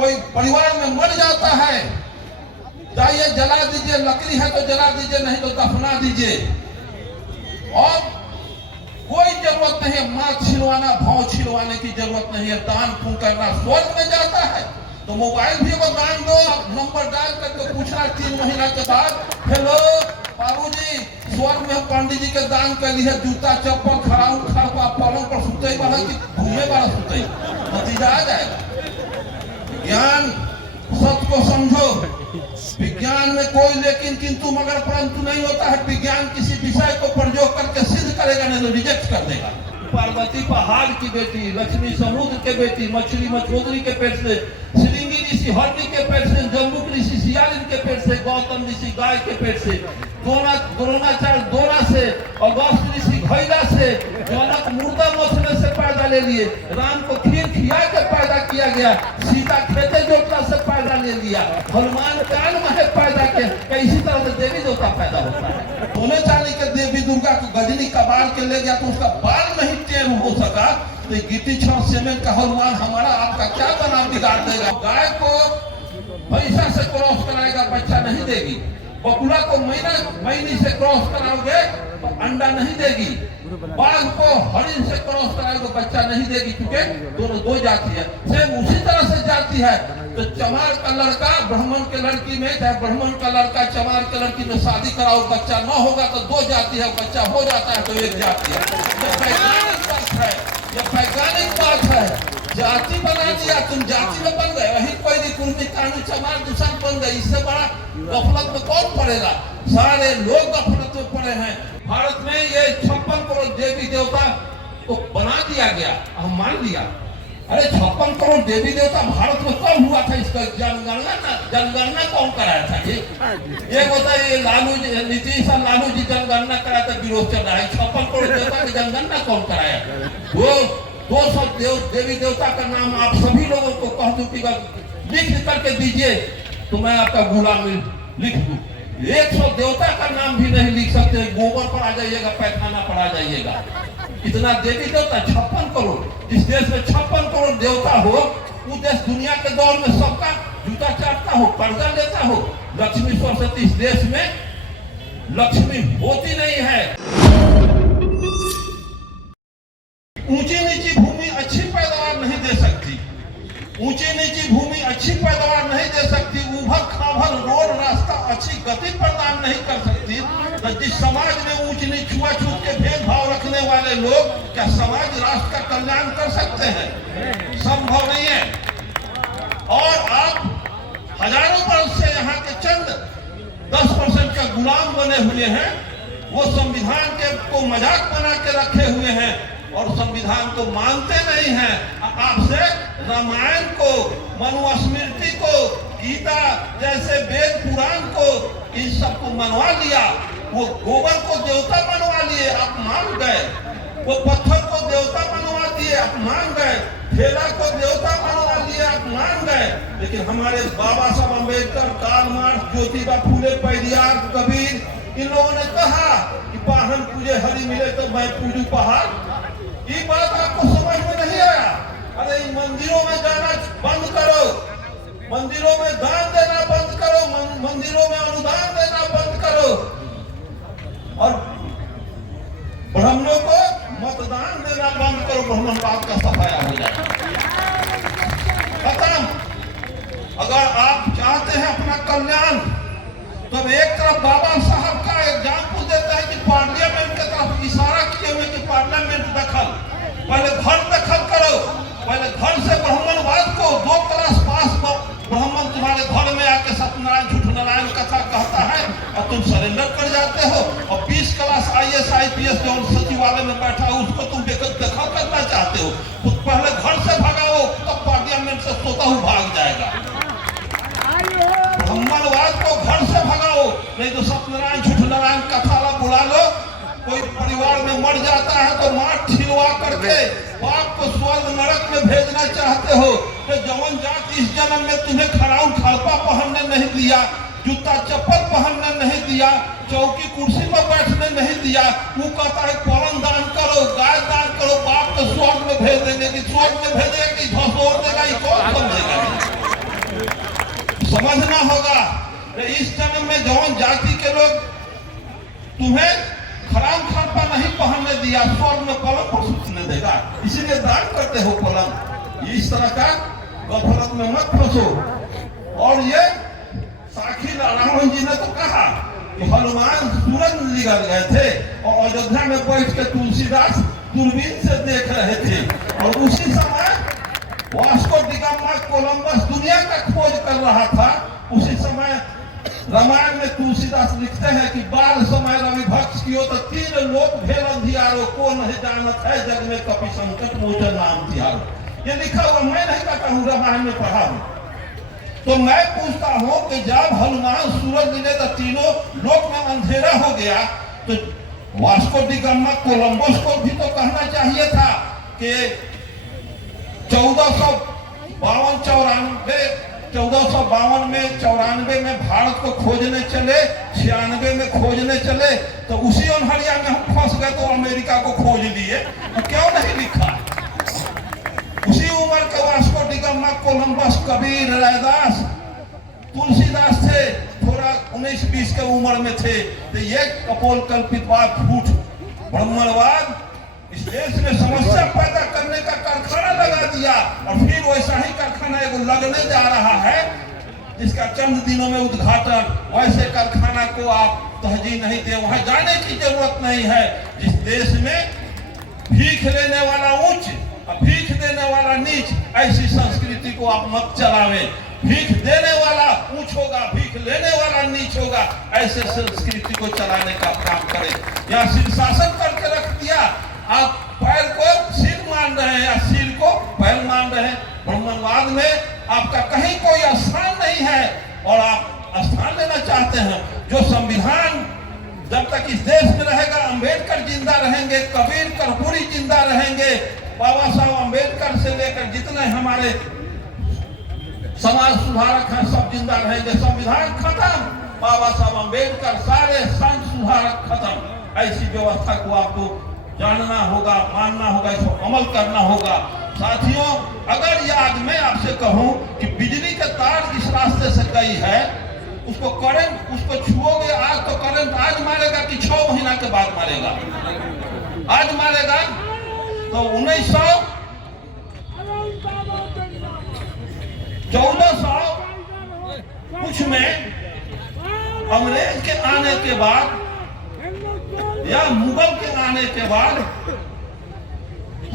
कोई परिवार में मर जाता है, जाइए जला दीजिए, लकड़ी है तो जला दीजिए, नहीं तो दफना दीजिए। और कोई जरूरत नहीं है माँ छिलवाना, भाव छिलवाने की जरूरत नहीं है। दान पुण्य करना स्वर्ग में जाता है तो मोबाइल भी वो दान दो, नंबर डाल करके पूछना 3 महीना के बाद, हेलो बाबूजी स्वर्ग में पंडित जी के दान कर ली है, जूता चप्पल खड़ाऊ खड़पा पलंग पर सुते वाला कि घूमे वाला सुते, नतीजा आ जाएगा। ज्ञान सत्य को समझो। विज्ञान में कोई लेकिन किंतु मगर परंतु नहीं होता है। विज्ञान किसी विषय को प्रयोग करके सिद्ध करेगा, नहीं तो रिजेक्ट कर देगा। पार्वती पहाड़ की बेटी, लक्ष्मी समुद्र के बेटी, मछली मछोदरी के पेट से, श्रृंगी ऋषि हरणी के पेट से, जम्बुक ऋषि सियालिन के पेट से, गौतम ऋषि गाय के पेट से, द्रोणाचार्य दोना से, और अगस्त ऋषि घैला से, जनक मुर्दा मछली से पैदा ले लिए, राम को खीर खिया के पैदा किया गया, सीता खेते जोतला से पैदा ले लिया, हनुमान काल में पैदा किया। इसी तरह से देवी देवता पैदा होता है। सोने चांदी के देवी दुर्गा को गजनी कबाल के ले गया तो उसका बाल नहीं टेढ़ हो सका, तो गिट्टी छड़ सीमेंट का हनुमान हमारा आपका क्या बना बिगाड़ देगा। गाय को भैंसा से क्रॉस कराएगा, बच्चा नहीं देगी। बकुला को मैनी से क्रॉस कराओगे तो अंडा नहीं देगी। बाघ को हरिण से क्रॉस कराओगे तो बच्चा नहीं देगी, क्योंकि दोनों दो जाति है। सेम उसी तरह से जाति है। तो चमार का लड़का ब्राह्मण के लड़की में, चाहे ब्राह्मण का लड़का चमार के लड़की में शादी कराओ, बच्चा न होगा तो दो जाति है, बच्चा हो जाता है तो एक जाति है। ये वैज्ञानिक बात है, ये वैज्ञानिक बात है। जाति बना दिया, तुम जाति में बन गए, वही कोई नहीं कुर्मी कानू चमार दूसरा बन गए। इससे बड़ा गफलत में कौन पड़ेगा? सारे लोग गफलत में पड़े हैं। भारत में ये 56 करोड़ देवी देवता को बना दिया गया, हम मान लिया। अरे 56 करोड़ देवी देवता भारत में कब हुआ था? इसका जनगणना कौन कराया था? ये होता है, ये लालू जी, नीतीश और लालू जी जनगणना कराया था, विरोध चल रहा है। 56 करोड़ देवता की जनगणना कौन कराया? वो 200 देवी देवता का नाम आप सभी लोगों को कह दूं कि लिख करके दीजिए तो मैं आपका गुलाम लिख दूं। 100 देवता का नाम भी नहीं लिख सकते। गोबर पर आ जाइएगा, पैखाना पर आ जाइएगा। इतना देवी देवता 56 करोड़। इस देश में 56 करोड़ देवता हो, वो देश दुनिया के दौर में सबका जूता चाटता हो, कर्जा लेता हो। लक्ष्मी सरस्वती इस देश में लक्ष्मी होती नहीं है। ऊंची नीची भूमि अच्छी पैदावार नहीं दे सकती। ऊंची नीची भूमि अच्छी पैदावार नहीं दे सकती। उभर खाभर रोड रास्ता अच्छी गति प्रदान नहीं कर सकती। तो जिस समाज में ऊंच नीच छुआछूत के भेदभाव रखने वाले लोग, क्या समाज राष्ट्र का कल्याण कर सकते हैं? संभव नहीं है। और आप हजारों वर्ष से यहाँ के चंद 10% का गुलाम बने हुए हैं। वो संविधान के को मजाक बना के रखे हुए हैं और संविधान को मानते नहीं हैं। आपसे रामायण को, मनुस्मृति को, गीता जैसे वेद पुराण को, इन सबको मनवा लिया। वो गोबर को देवता मनवा लिए, आप मान गए। वो पत्थर को देवता मनवा दिए, आप मान गए। ठेला को देवता मनवा लिए, आप मान गए। लेकिन हमारे बाबा साहब अम्बेडकर, कार्ल मार्क्स, ज्योतिबा फूले, पेरियार, कबीर, इन लोगों ने कहा कि पाहन पूजे हरि मिले तो मैं पूजू पहाड़। ये बात आपको समझ में नहीं आया? अरे मंदिरों में जाना बंद करो, मंदिरों में दान देना बंद करो, मंदिरों में अनुदान देना बंद करो, और ब्राह्मणों को मतदान देना बंद करो। ब्राह्मणवाद का सफाया हो जाए, खत्म। अगर आप चाहते हैं अपना कल्याण, तो एक तरफ बाबा साहब का एग्जाम्पल देता है कि पार्लियामेंट की तरफ इशारा किए हुए कि पार्लियामेंट दखल, पहले घर दखल करो। पहले घर से ब्राह्मणवाद को 2 क्लास पास ब्राह्मण तुम्हारे घर में आके सत्यनारायण झूठ नारायण कथा कहता है और तुम सरेंडर कर जाते हो। और 20 क्लास IAS IPS जो सचिवालय में बैठा हो उसको तुम दखल करना चाहते हो। तो पहले घर से भगाओ, तब पार्लियामेंट से स्वतः भाग जाएगा। ब्राह्मणवाद को घर से भगाओ, नहीं तो सत्यनारायण झूठ नारायण कथा बुला लो। कोई परिवार में मर जाता है तो मार छिलवा करके बाप को स्वर्ग नरक में भेजना चाहते हो। तो जवन जात इस जन्म में तुम्हें खड़ाऊ खड़पा पहनने नहीं दिया, जूता चप्पल पहनने नहीं दिया, चौकी कुर्सी में बैठने नहीं दिया, वो कहता है पलंग दान करो, गाय दान करो, बाप को स्वर्ग में भेज देंगे। कि स्वर्ग में भेजेगा कि झोंकोर देगा, ये कौन समझेगा? तो इस जन्म में जौन जाति के लोग तुम्हें हराम खापा नहीं पहनने दिया, स्वर्ग में पलंग पर सूचने देगा, इसीलिए दान करते हो पलंग। इस तरह का गफलत में मत फंसो। और ये साखी रावण जी ने तो कहा कि हनुमान सूरज निगल गए थे और अयोध्या में बैठ के तुलसीदास दूरबीन से देख रहे थे, और उसी समय वास्को डी गामा कोलंबस दुनिया का खोज कर रहा था। उसी समय रामायण में तुलसीदास लिखते हैं कि बाल समय रवि भक्ष कियो तो तीन लोक भेल अंधियारो, को नहीं जानत है जग में कपि संकट मोचन नाम तिहारो। ये लिखा हुआ मैं नहीं कहता हूँ, रामायण में पढ़ा हूँ। तो मैं पूछता हूँ कि जब हनुमान सूरज मिले तो तीनों लोक में अंधेरा हो गया, तो वास्को डी गामा कोलंबस को भी तो कहना चाहिए था कि 1452 में 94 में भारत को खोजने चले, 96 में खोजने चले, तो उसी अनहरिया में हम फंस गए तो अमेरिका को खोज लिए। तो क्यों नहीं लिखा? उसी उम्र के Vasco D gamma Columbus, Kabir, Raidas, Tulsidas थे, थोड़ा 19-20 के उम्र में थे। तो ये कपोल कल्पित बात, झूठ, ब्राह्मणवाद इस देश में समस्या पैदा करने का कारखाना लगा दिया, और फिर वैसा ही कारखाना एगो लगने जा रहा है जिसका चंद दिनों में उद्घाटन। वैसे कारखाना को आप तहजीह नहीं दे, वहां जाने की जरूरत नहीं है। जिस देश में भीख लेने वाला ऊंच और भीख देने वाला नीच, ऐसी संस्कृति को आप मत चलावे। भीख देने वाला ऊंच होगा, भीख लेने वाला नीच होगा, ऐसे संस्कृति को चलाने का काम करें। या शीर्षासन करके रख दिया, आप पैर को सिर मान रहे हैं या सिर को पैर मान रहे हैं। ब्राह्मणवाद में आपका कहीं कोई स्थान नहीं है, और आप स्थान लेना चाहते हैं। जो संविधान जब तक इस देश में रहेगा, अंबेडकर जिंदा रहेंगे, कबीर कर्पूरी जिंदा रहेंगे, बाबा साहब अंबेडकर से लेकर जितने हमारे समाज सुधारक हैं सब जिंदा रहेंगे। संविधान खत्म, बाबा साहब अंबेडकर, सारे संत सुधारक खत्म। ऐसी व्यवस्था को आपको जानना होगा, मानना होगा, इसको अमल करना होगा। साथियों, अगर ये आज मैं आपसे कहूं कि बिजली के तार इस रास्ते से गई है, उसको करंट, उसको छुओगे आज तो करंट आज मारेगा कि 6 महीना के बाद मारेगा? आज मारेगा। तो 1400 कुछ में अंग्रेज के आने के बाद या मुगल के आने के बाद,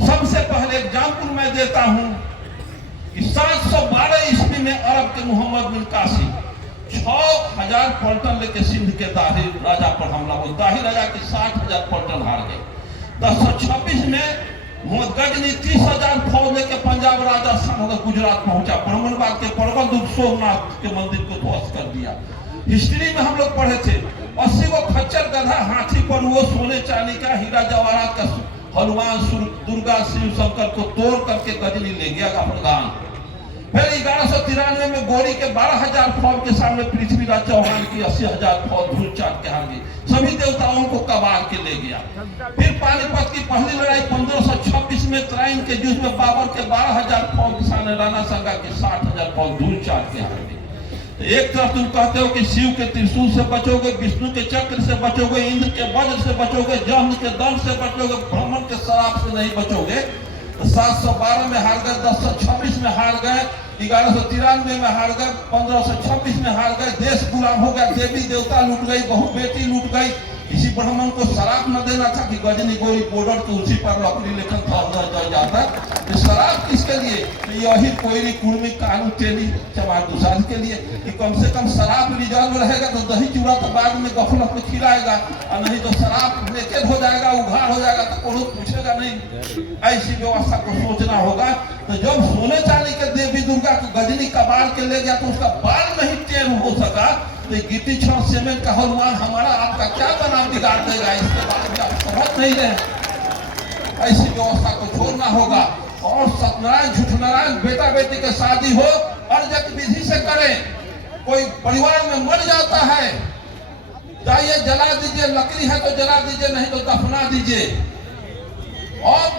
सबसे पहले एग्जाम्पल मैं देता हूं कि 712 ईस्वी में अरब के मोहम्मद बिन कासिम 6000 पलटन लेके सिंध के दाही राजा पर हमला हुआ। दाही राजा के 60,000 पलटन हार गए। 1026 में गजनी 30,000 फौज लेके पंजाब राजस्थान होकर गुजरात पहुंचा। ब्राह्मणबाद के प्रबल दुर्ग सोमनाथ के मंदिर को ध्वस्त कर दिया। हिस्ट्री में हम लोग पढ़े थे 80 को खच्चर गधा हाथी पर, वो सोने चांदी का हीरा जवाहरात का हनुमान दुर्गा शिव शंकर को तोड़ करके गजनी ले गया अपन गांव। फिर 1193 में गोरी के 12,000 फौज के सामने पृथ्वीराज चौहान की 80,000 फौज धूल चाट के हार गई। सभी देवताओं को कबाड़ के ले गया। फिर पानीपत की पहली लड़ाई 1526 में तराइन के युद्ध में बाबर के 12,000 फौज के सामने राणा सांगा के 60,000 फौज धूल चाट के हार गई। तो एक तरफ तुम कहते हो कि शिव के त्रिशूल से बचोगे, विष्णु के चक्र से बचोगे, इंद्र के वज्र से बचोगे, जम्न के दंड से बचोगे, ब्राह्मण के शराब से नहीं बचोगे। तो 712 में हार गए, 1026 में हार गए, 1193 में हार गए, 1526 में हार गए। देश गुलाम हो गया, देवी देवता लूट गई, बहु बेटी लूट गई। किसी ब्राह्मण को शराब न देना था कि गजनी गोरी बॉर्डर के उसी पर लकड़ी लेकर जाता। तो शराब किसके लिए? यही कोयरी कुर्मी कानू तेली चमार दुसाद के लिए कि कम से कम शराब रिजर्व रहेगा तो दही चूड़ा तो बाद में गफलत में खिलाएगा, और नहीं तो शराब नेकेड हो जाएगा, उघाड़ हो जाएगा तो कोई पूछेगा नहीं। ऐसी व्यवस्था को सोचना होगा। तो जब सोने चांदी के देवी दुर्गा को गजनी कबाड़ के ले गया तो उसका बाल नहीं टेढ़ हो सका, तो गिट्टी छड़ सीमेंट का हनुमान हमारा आपका क्या बनाम बिगाड़ देगा? इसके बारे में आप समझ नहीं रहे। ऐसी व्यवस्था को छोड़ना होगा। और सत्यनारायण झूठनारायण बेटा बेटी के शादी हो अर्जक विधि से करें। कोई परिवार में मर जाता है, जाइए जला दीजिए, लकड़ी है तो जला दीजिए, नहीं तो दफना दीजिए। और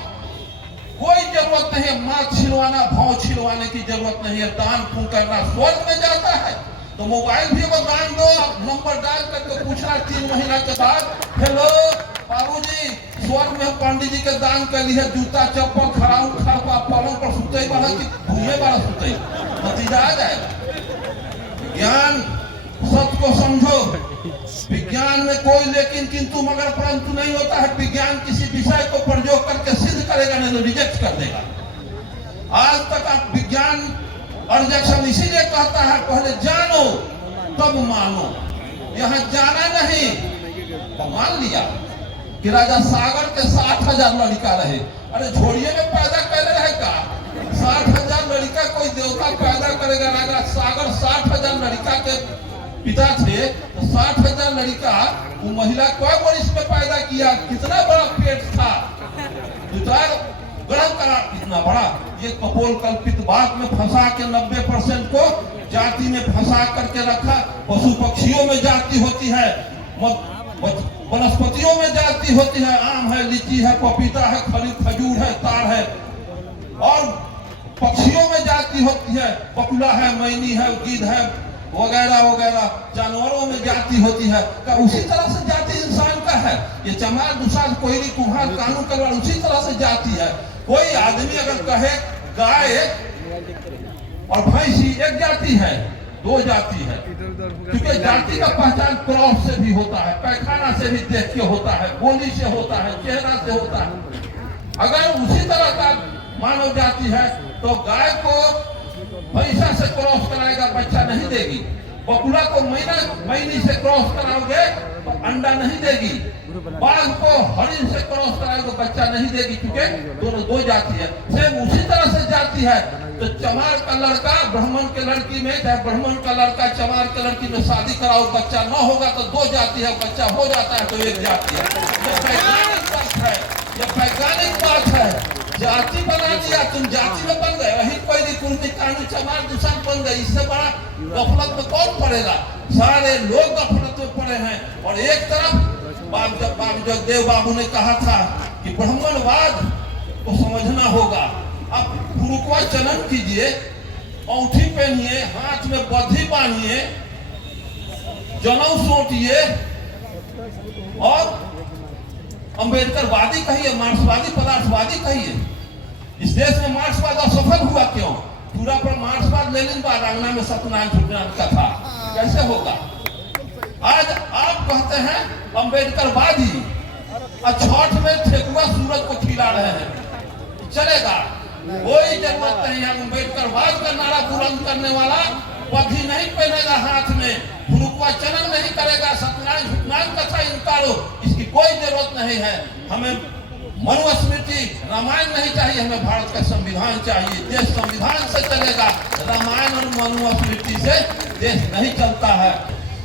कोई जरूरत नहीं है माँ छिलवाना, भाव छिलवाने की जरूरत नहीं है। दान पुण्य करना स्वर्ग में जाता है। तो मोबाइल भी वो दान दो, नंबर डाल करके पूछना 3 महीना के बाद, हेलो बाबूजी स्वर्ग में पंडित जी के दान कर लिए जूता चप्पल खराब पलंग पर सुते बड़ा कि भूये बड़ा सुते, नतीजा आ जाएगा। ज्ञान सत्य को समझो, विज्ञान में कोई लेकिन किंतु मगर परंतु नहीं होता है। विज्ञान किसी विषय को प्रयोग करके सिद्ध करेगा, नहीं तो रिजेक्ट कर देगा। आज तक आप विज्ञान ऑब्जेक्शन इसीलिए कहता है पहले जानो तब मानो। यहाँ जाना नहीं तो मान लिया कि राजा सागर के 60,000 लड़का रहे। अरे झोड़िए में पैदा कर रहे का 60,000 लड़का कोई देवता पैदा करेगा? राजा सागर 60,000 लड़का के पिता थे, तो 60,000 लड़का वो महिला कोई वर्ष में पैदा किया, कितना बड़ा पेट था, ग्रह का कितना बड़ा। ये कपोल कल्पित बात में फंसा के 90% को जाति में फंसा करके रखा। पशु पक्षियों में जाति होती है, वनस्पतियों में जाति होती है, आम है, लीची है, पपीता है, खजूर है, तार है, और पक्षियों में जाति होती है, बकुला है, मैनी है, गिद्ध है, वगैरह वगैरह। जानवरों में जाति होती है। क्या उसी तरह से जाति इंसान का है? ये चमार दुसाध कोयली कुम्हार कानून करवाड़ उसी तरह से जाति है। कोई आदमी अगर कहे गाय और भैंसी एक जाति है, 2 जाति है, क्योंकि जाति का पहचान क्रॉस से भी होता है, पैखाना से भी देख के होता है, बोली से होता है, चेहरा से होता है। अगर उसी तरह का मानव जाति है तो गाय को भैंसा से क्रॉस कराएगा, बच्चा नहीं देगी। बकुला को मैनी से क्रॉस कराओगे तो अंडा नहीं देगी। बाघ को हरिण से क्रॉस कराओगे बच्चा नहीं देगी, क्योंकि दोनों 2 जाति है। सेम उसी तरह से जाति है। तो चमार का लड़का ब्राह्मण के लड़की में, चाहे ब्राह्मण का लड़का चमार के लड़की में शादी कराओ, बच्चा न होगा तो 2 जाति है, बच्चा हो जाता है तो 1 जाति है। ये वैज्ञानिक बात है, ये वैज्ञानिक बात है। जाति बना दिया, तुम जाति में बन गए, वही कोई कुर्मी कानू चमार दुसान बन गए। इससे बड़ा गफलत में कौन पड़ेगा? सारे लोग गफलत में पड़े हैं। और एक तरफ बाबू जगदेव बाबू ने कहा था कि ब्राह्मणवाद को समझना होगा। अब गुरुकुआ चलन कीजिए, औंठी पहनिए, हाथ में बद्धी बांधिए, जनेऊ सोटिए और अम्बेडकरवादी कहिए, मार्क्सवादी पदार्थवादी कहिए। इस देश में मार्क्सवाद असफल हुआ क्यों? पूरा पर मार्क्सवाद लेनिनवाद आंगना में सत्यनारायण भगवान का था, कैसे होगा? आज आप कहते हैं अम्बेडकरवादी, छठ में ठेकुआ सूरज को खिला रहे हैं, चलेगा? कोई जरूरत नहीं है। अम्बेडकरवाद का नारा बुलंद करने वाला पगड़ी नहीं पहनेगा हाथ में, गुरुकुआ चलन नहीं करेगा, सत्यनारायण भगवान कथा इनकारो, इसकी कोई जरूरत नहीं है। हमें मनुस्मृति रामायण नहीं चाहिए, हमें भारत का संविधान चाहिए। देश संविधान से चलेगा, रामायण और मनुस्मृति से देश नहीं चलता है।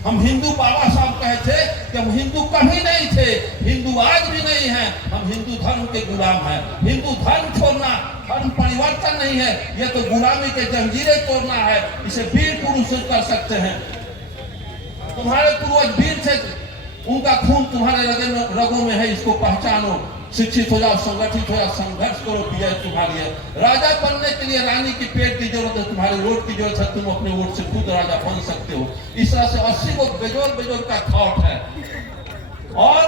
हम हिंदू, बाबा साहब कहे थे कि हम हिंदू कभी नहीं थे, हिंदू आज भी नहीं है, हम हिंदू धर्म के गुलाम हैं। हिंदू धर्म छोड़ना धर्म परिवर्तन नहीं है, यह तो गुलामी के जंजीरें तोड़ना है। इसे वीर पुरुष कर सकते हैं। तुम्हारे पूर्वज वीर थे, उनका खून तुम्हारे रगों में है, इसको पहचानो। शिक्षित हो जाओ, संगठित हो जाओ, संघर्ष करो, विजय तुम्हारी है। राजा बनने के लिए रानी की पेट की जरूरत है, तुम्हारे वोट की जरूरत है, तुम अपने वोट से खुद राजा बन सकते हो। इस तरह से 80 को बेजोड़ का थॉट है। और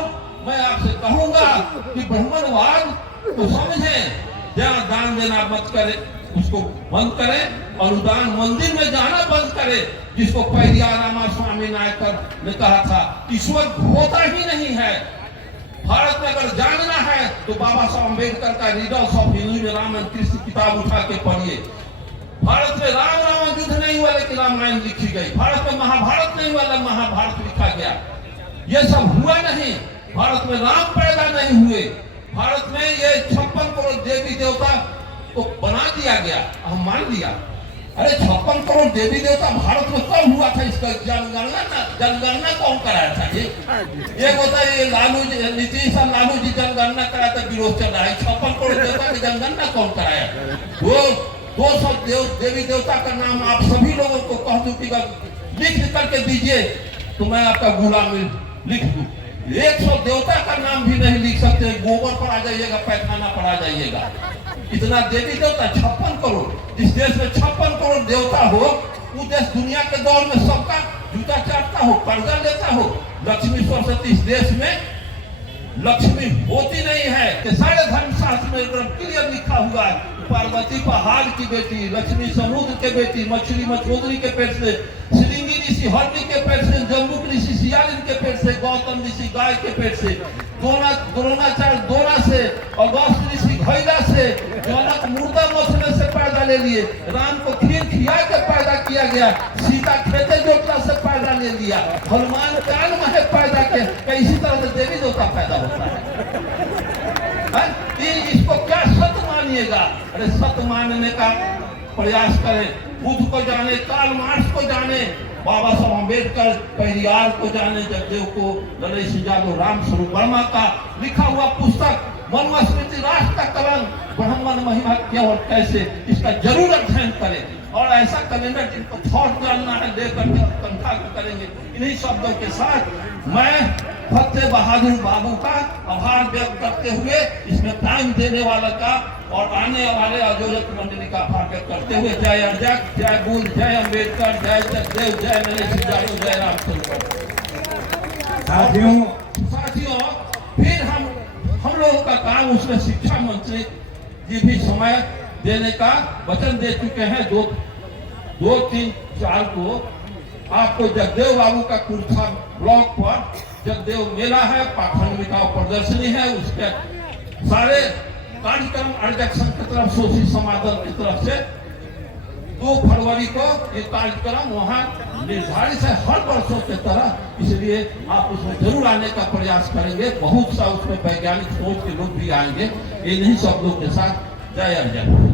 मैं आपसे कहूंगा कि ब्राह्मणवाद को समझें, जहाँ दान देना मत करे उसको बंद करें, अनुदान मंदिर में जाना बंद करें। जिसको पैरियार रामा स्वामी नायकर ने कहा था, ईश्वर होता ही नहीं है। भारत में अगर जानना है तो बाबा साहब अम्बेडकर का रिडल्स ऑफ हिंदू में राम एंड कृष्ण किताब उठा के पढ़िए। भारत में राम रावण युद्ध नहीं हुआ लेकिन रामायण लिखी गई। भारत में महाभारत नहीं हुआ, महाभारत लिखा गया। ये सब हुआ नहीं। भारत में राम पैदा नहीं हुए। भारत में ये 56 करोड़ देवी देवता को बना दिया गया, हम मान लिया। अरे 56 करोड़ देवी देवता भारत में कब हुआ था? इसका जनगणना कौन कराया था? ये होता है, ये लालू जी, नीतीश और लालू जी जनगणना कराया था, विरोध चल रहा है। 56 करोड़ देवता की जनगणना कौन कराया? वो 200 देवी देवता का नाम आप सभी लोगों को कह दूं कि लिख करके दीजिए तो मैं आपका गुलाम लिख दूं। 100 देवता का नाम भी नहीं लिख सकते, गोबर पर आ जाइएगा, पैखाना पर आ जाइएगा। इतना देवी देवता 56 करोड़। जिस देश में 56 करोड़ देवता हो वो देश दुनिया के दौर में सबका जूता चाटता हो, कर्जा लेता हो। लक्ष्मी सरस्वती इस देश में लक्ष्मी होती नहीं है। कि सारे धर्मशास्त्र में एकदम क्लियर लिखा हुआ है, पार्वती पहाड़ की बेटी, लक्ष्मी समुद्र के बेटी, मछली मछोदरी के पेट से, श्रृंगी ऋषि हरणी के पेट से, जम्बुक ऋषि सियालिन के पेट से, गौतम ऋषि गाय के पेट से, द्रोणाचार्य दोना से, अगस्त ऋषि घैला से, जनक मुर्दा मछली से पैदा ले लिए, राम को खीर खिया के पैदा किया गया, सीता खेते जोतला से पैदा ले लिया, हनुमान काल में पैदा किया। इसी तरह से देवी देवता पैदा होता है। इसको क्या सत्य मानिएगा? अरे सत्य मानने का प्रयास करें। बुद्ध को जाने, कार्ल मार्क्स को जाने, बाबा साहब अम्बेडकर, पेरियार को जाने, जगदेव को, ललित सिंह यादव, राम स्वरूप वर्मा का लिखा हुआ पुस्तक मनुस्मृति, राष्ट्र का कलंक, ब्राह्मण महिमा क्या और कैसे, इसका जरूर अध्ययन करें। और ऐसा कैलेंडर जिनको थॉट जानना है लेकर के कंठा करेंगे। इन्हीं शब्दों के साथ मैं फतेह बहादुर बाबू का आभार व्यक्त करते हुए, इसमें टाइम देने वाला का और आने वाले आयोजक मंडली का आभार व्यक्त करते हुए, जय अर्जक, जय बुद्ध, जय अम्बेडकर, जय जगदेव, जय ललित सिंह यादव, जय राम स्वरूप। साथियों, फिर हम लोगों का काम, उसमें शिक्षा मंत्री जी भी समय देने का वचन दे चुके हैं। 2, 3, 4 को आपको जगदेव बाबू का कुर्था ब्लॉक पर जगदेव मेला है, पाखंडिका प्रदर्शनी है, उसके सारे कार्यक्रम अर्जक संघ की तरफ, सोशी समाजन की तरफ से 2 फरवरी को ये कार्यक्रम वहाँ निर्धारित है हर वर्षों की तरह। इसलिए आप उसमें जरूर आने का प्रयास करेंगे। बहुत सा उसमें वैज्ञानिक सोच के लोग भी आएंगे। इन्हीं शब्दों के साथ जय अर्जक।